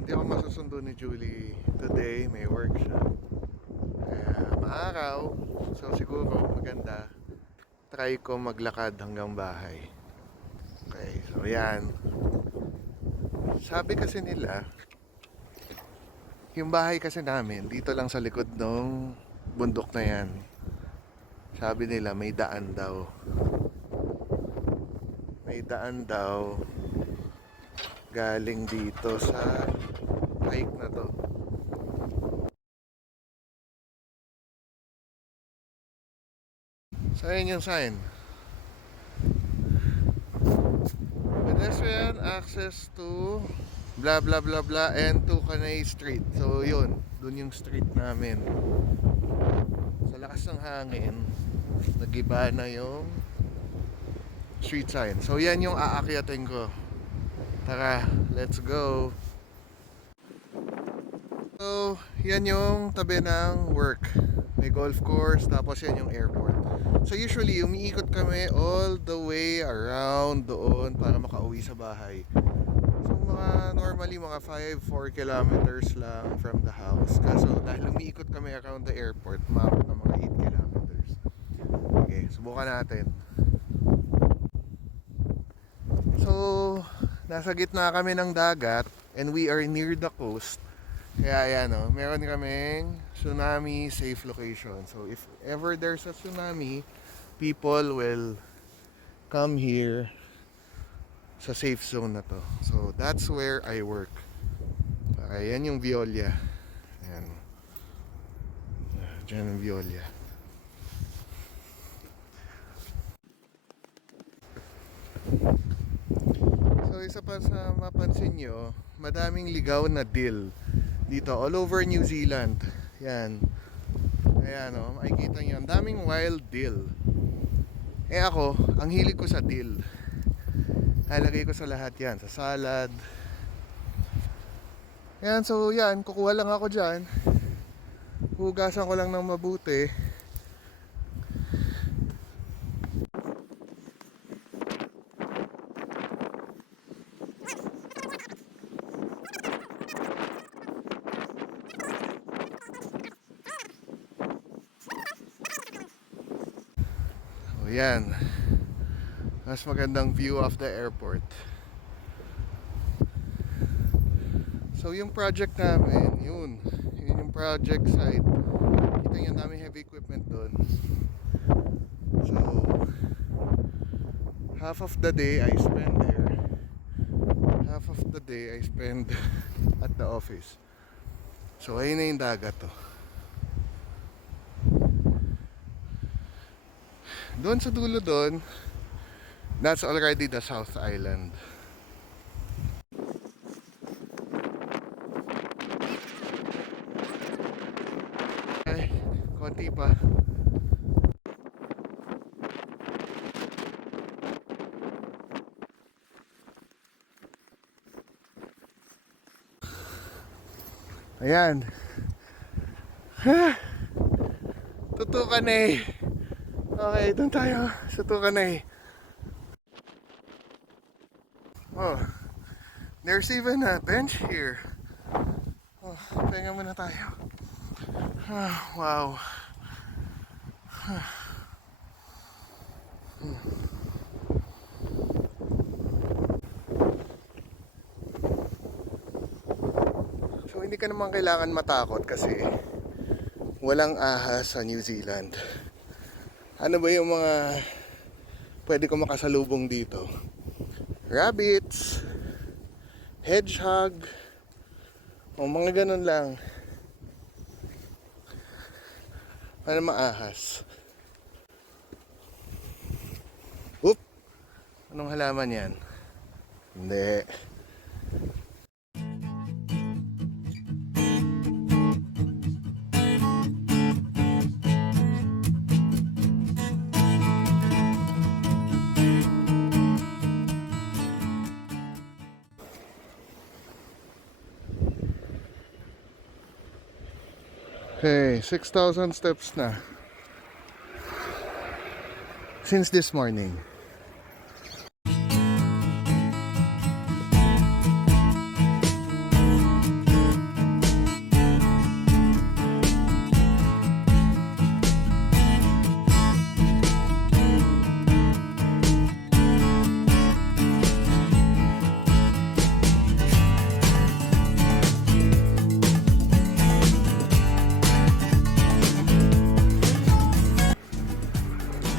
hindi ako masusundo ni Julie today, may workshop. Kaya maaraw, so siguro maganda try ko maglakad hanggang bahay. Okay, so yan. Sabi kasi nila, yung bahay kasi namin dito lang sa likod ng bundok na yan. Sabi nila may daan daw. May daan daw galing dito sa hike na to. So ayun yung sign. Pedestrian access to blah blah blah blah and to Canay Street. So yun, dun yung street namin. Sa lakas ng hangin, nagiba na yung street sign. So yan yung aakyatin ko. Tara, let's go. So yan yung tabi ng work. May golf course, tapos yan yung airport. So usually, umiikot kami all the way around doon para makauwi sa bahay. So normally mga 4 kilometers lang from the house. Kaso dahil umiikot kami around the airport, maabot na mga 8 kilometers. Okay, subukan natin. So, nasa gitna kami ng dagat and we are near the coast. Kaya ayan o, meron kaming tsunami safe location. So if ever there's a tsunami, people will come here sa safe zone na to. So that's where I work. Ayan yung Violia. Ayan. Diyan yung Violia. So isa pa sa mapansin nyo, madaming ligaw na dill dito all over New Zealand. Yan. Ayan o, makikita nyo, ang daming wild dill. Eh ako, ang hilig ko sa dill. Nalagay ko sa lahat yan, sa salad. Yan, so yan, kukuha lang ako dyan. Hugasan ko lang ng mabuti. Yan, mas magandang view of the airport. So yung project namin, yun yung project site. Kita nyo, daming heavy equipment doon. So half of the day I spend there, half of the day I spend at the office. So ayun na yung dagat to. Doon sa dulo doon, that's already the South Island. Ay, konti pa. Ayan. Tutukan eh. Okay, doon tayo sa Tukanay. Oh, there's even a bench here. Oh, pahinga muna tayo. Wow. So hindi ka naman kailangan matakot kasi walang ahas sa New Zealand. Ano ba yung mga pwede ko makasalubong dito? Rabbits, hedgehog, o mga ganun lang. Paano maahas? Oop! Anong halaman yan? Hindi. Okay, 6,000 steps na since this morning.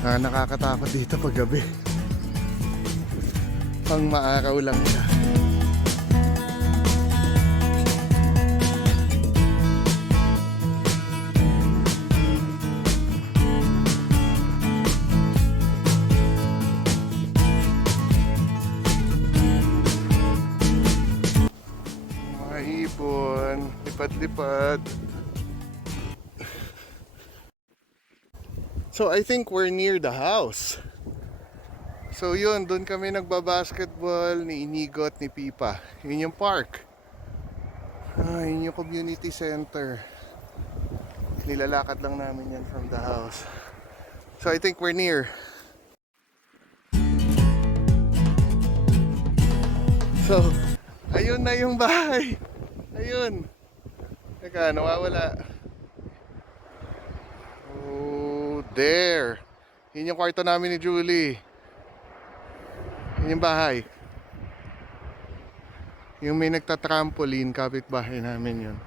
Nakakatakot dito pag gabi. Pang maaraw lang siya. Mga ibon, lipad-lipad. So I think we're near the house. So yun, doon kami nagbabasketball ni Inigo at ni Pipa. Yun yung park. Yun yung community center. Nilalakad lang namin yan from the house. So I think we're near. So, ayun na yung bahay. Ayun. Teka, nawawala. Oh, there. Yun yung kwarto namin ni Julie. Yun yung bahay. Yung may nagtatrampoline, kapitbahay namin yun.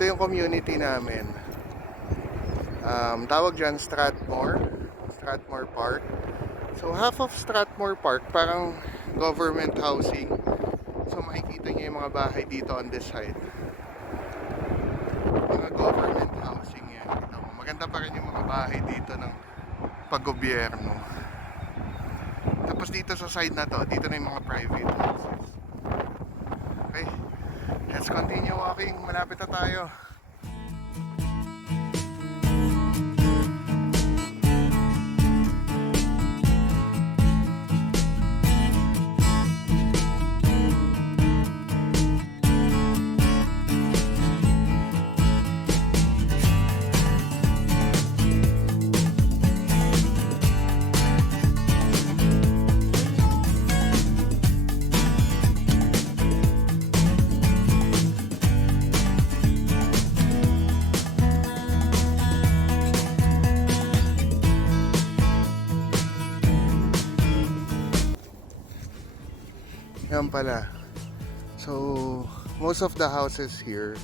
Ito yung community namin. Tawag dyan Strathmore Park. So half of Strathmore Park parang government housing. So makikita niyo yung mga bahay dito on this side. Mga government housing yan. Maganda pa rin yung mga bahay dito ng paggobyerno. Tapos dito sa side na to, dito na yung mga private houses. Okay, let's continue walking. Malapit na tayo. Yan pala. So, most of the houses here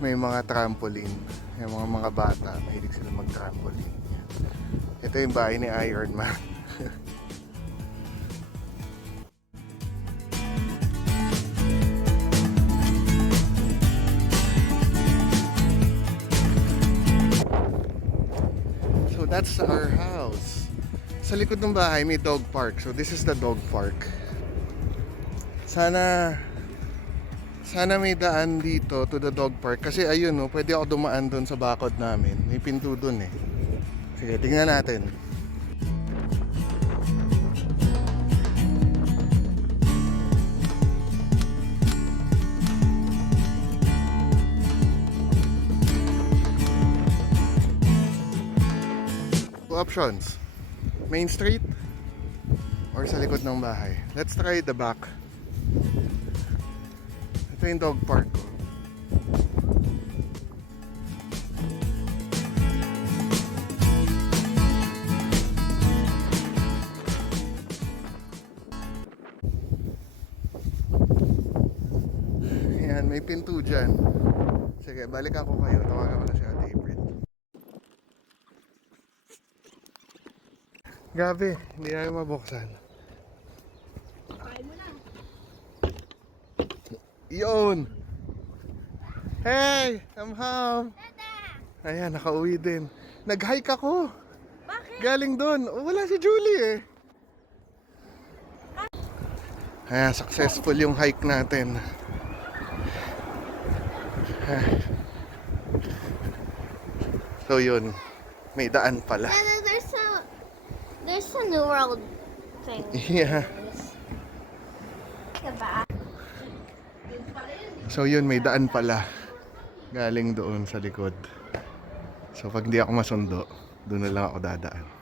may mga trampoline. Yung mga bata, mahilig sila mag-trampoline. Ito yung bahay ni Iron Man. So, that's our house. Sa likod ng bahay may dog park. So, this is the dog park. Sana may daan dito to the dog park kasi ayun no, pwede ako dumaan doon sa bakod namin. May pinto doon eh. Sige, tingnan natin. Two options. Main Street or sa likod ng bahay. Let's try the back. Ito yung dog park ko. Ayan, may pinto dyan. Sige, balikan ko kayo. Tawagan ko na si Ate April. Gabi, hindi namin mabuksan. Yun! Hey! I'm home! Ayan, nakauwi din. Nag-hike ako. Bakit? Galing doon. Wala si Julie eh. Ayan, successful yung hike natin. So yun, may daan pala. There's a New World thing. Yeah. Diba? So yun, may daan pala. Galing doon sa likod. So pag di ako masundo, doon na lang ako dadaan.